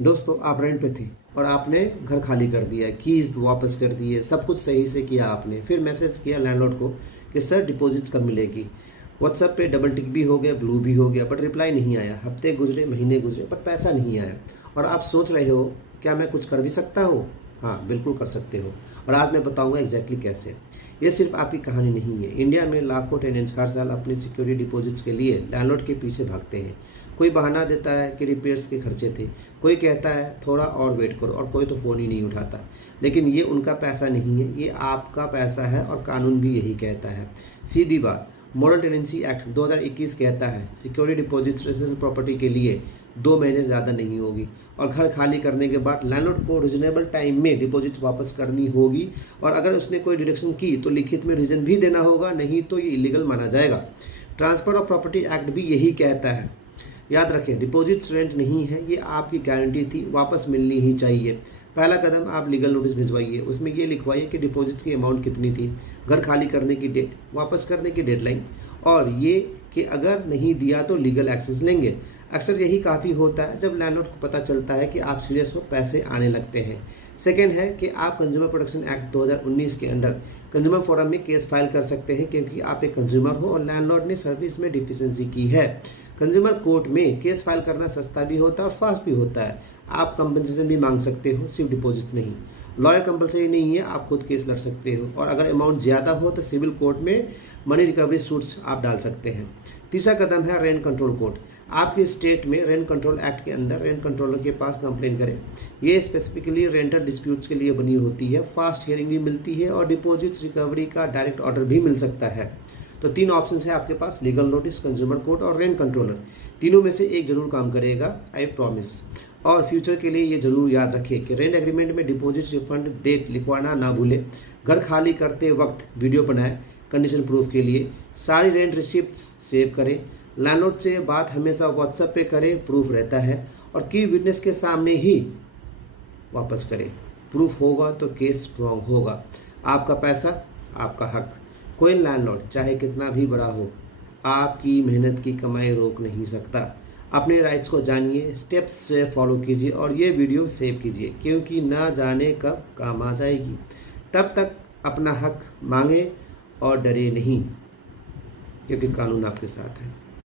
दोस्तों आप रेंट पे थे और आपने घर खाली कर दिया है, कीज वापस कर दिए, सब कुछ सही से किया आपने। फिर मैसेज किया लैंडलॉर्ड को कि सर डिपॉजिट्स कब मिलेगी। व्हाट्सएप पे डबल टिक भी हो गया, ब्लू भी हो गया, बट रिप्लाई नहीं आया। हफ्ते गुजरे, महीने गुजरे, पर पैसा नहीं आया। और आप सोच रहे हो क्या मैं कुछ कर भी सकता हूँ? हाँ, बिल्कुल कर सकते हो। और आज मैं बताऊंगा एग्जैक्टली कैसे। ये सिर्फ आपकी कहानी नहीं है। इंडिया में लाखों टेनेंट्स हर साल अपनी सिक्योरिटी डिपॉजिट्स के लिए लैंडलॉर्ड के पीछे भागते हैं। कोई बहाना देता है कि रिपेयर्स के खर्चे थे, कोई कहता है थोड़ा और वेट करो, और कोई तो फ़ोन ही नहीं उठाता। लेकिन ये उनका पैसा नहीं है, ये आपका पैसा है, और कानून भी यही कहता है। सीधी बात, मॉडल टेनेंसी एक्ट 2021 कहता है सिक्योरिटी डिपॉजिट्स रेजिडेंशियल प्रॉपर्टी के लिए 2 महीने से ज़्यादा नहीं होगी, और घर खाली करने के बाद लैंडलॉर्ड को रिजनेबल टाइम में डिपॉजिट्स वापस करनी होगी। और अगर उसने कोई डिडक्शन की तो लिखित में रीज़न भी देना होगा, नहीं तो ये इलीगल माना जाएगा। ट्रांसफर ऑफ प्रॉपर्टी एक्ट भी यही कहता है। याद रखें, डिपॉजिट्स रेंट नहीं है, ये आपकी गारंटी थी, वापस मिलनी ही चाहिए। पहला कदम, आप लीगल नोटिस भिजवाइए। उसमें ये लिखवाइए कि डिपॉजिट्स की अमाउंट कितनी थी, घर खाली करने की डेट, वापस करने की डेडलाइन, और ये कि अगर नहीं दिया तो लीगल एक्शंस लेंगे। अक्सर यही काफ़ी होता है, जब लैंडलॉर्ड को पता चलता है कि आप सीरियस हो, पैसे आने लगते हैं। सेकेंड है कि आप कंज्यूमर प्रोटेक्शन एक्ट 2019 के अंडर कंज्यूमर फोरम में केस फाइल कर सकते हैं, क्योंकि आप एक कंज्यूमर हो और लैंडलॉर्ड ने सर्विस में डिफिशिएंसी की है। कंज्यूमर कोर्ट में केस फाइल करना सस्ता भी होता है और फास्ट भी होता है। आप कंपनसेशन भी मांग सकते हो, सिर्फ डिपॉजिट नहीं। लॉयर कंपलसरी नहीं है, आप खुद केस लड़ सकते हो, और अगर अमाउंट ज़्यादा हो तो सिविल कोर्ट में मनी रिकवरी सूट्स आप डाल सकते हैं। तीसरा कदम है रेंट कंट्रोल कोर्ट। आपके स्टेट में रेंट कंट्रोल एक्ट के अंदर रेंट कंट्रोलर के पास कंप्लेन करें। ये स्पेसिफिकली रेंटल डिस्प्यूट्स के लिए बनी होती है। फास्ट हियरिंग भी मिलती है और डिपॉजिट्स रिकवरी का डायरेक्ट ऑर्डर भी मिल सकता है। तो 3 ऑप्शन है आपके पास, लीगल नोटिस, कंज्यूमर कोर्ट और रेंट कंट्रोलर। तीनों में से एक जरूर काम करेगा, आई प्रॉमिस। और फ्यूचर के लिए ये जरूर याद रखें कि रेंट एग्रीमेंट में डिपॉजिट रिफंड डेट लिखवाना ना भूलें। घर खाली करते वक्त वीडियो बनाएं कंडीशन प्रूफ के लिए। सारी रेंट रिसिप्ट्स सेव करें। लैंडलॉर्ड से बात हमेशा व्हाट्सएप पे करें, प्रूफ रहता है। और की विटनेस के सामने ही वापस करें। प्रूफ होगा तो केस स्ट्रॉन्ग होगा। आपका पैसा, आपका हक। कोई लैंडलॉर्ड चाहे कितना भी बड़ा हो, आपकी मेहनत की कमाई रोक नहीं सकता। अपने राइट्स को जानिए, स्टेप्स से फॉलो कीजिए, और ये वीडियो सेव कीजिए, क्योंकि ना जाने कब काम आ जाएगी। तब तक अपना हक मांगे और डरे नहीं, क्योंकि कानून आपके साथ है।